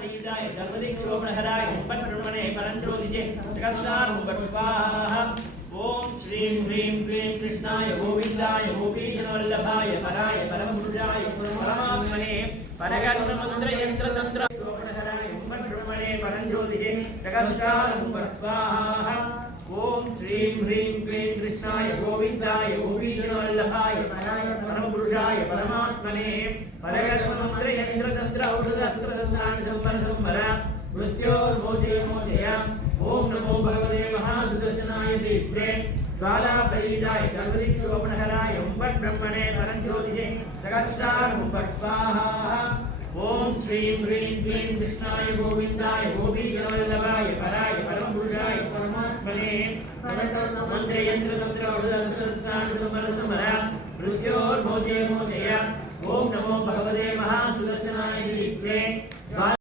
प्रीताय सर्वदिक्शोभनहराय पट्टुमणे परञ्ज्योतिजे जगत्सारमुपट्वाहा ओम श्रीं ह्रीं क्लीं कृष्णाय गोविन्दाय गोपीजनवल्लभाय पराय परमपुरुषाय परमात्मने परगर्भमन्त्रयन्त्रतन्त्र शोभनहराय पट्टुमणे परञ्ज्योतिजे जगत्सारमुपट्वाहा ओम श्रीं ह्रीं क्लीं कृष्णाय गोविन्दाय गोपीजनवल्लभाय पराय परमपुरुषाय परमात्मने परगर्भमन्त्रयन्त्रतन्त्र औषधस्त्रतन्त्राणि संवत्सर मृत्योर्मोचय ओम नमो भगवते महासुदर्शनाय दीप्ते ज्वालाप्रीताय सर्वदिक्शोभनहराय ब्रह्मणे परञ्ज्योतिजे जगत्सारमुपट्वाहा ओम श्रीं ह्रीं क्लीं कृष्णाय गोविन्दाय गोपीजनवल्लभाय पराय परमपुरुषाय परमात्मने परगर्भमन्त्रयन्त्रतन्त्र औषधस्त्रतन्त्राणि संवत्सर मृत्योर्मोचय ओम नमो भगवते महासुदर्शनाय दीप्ते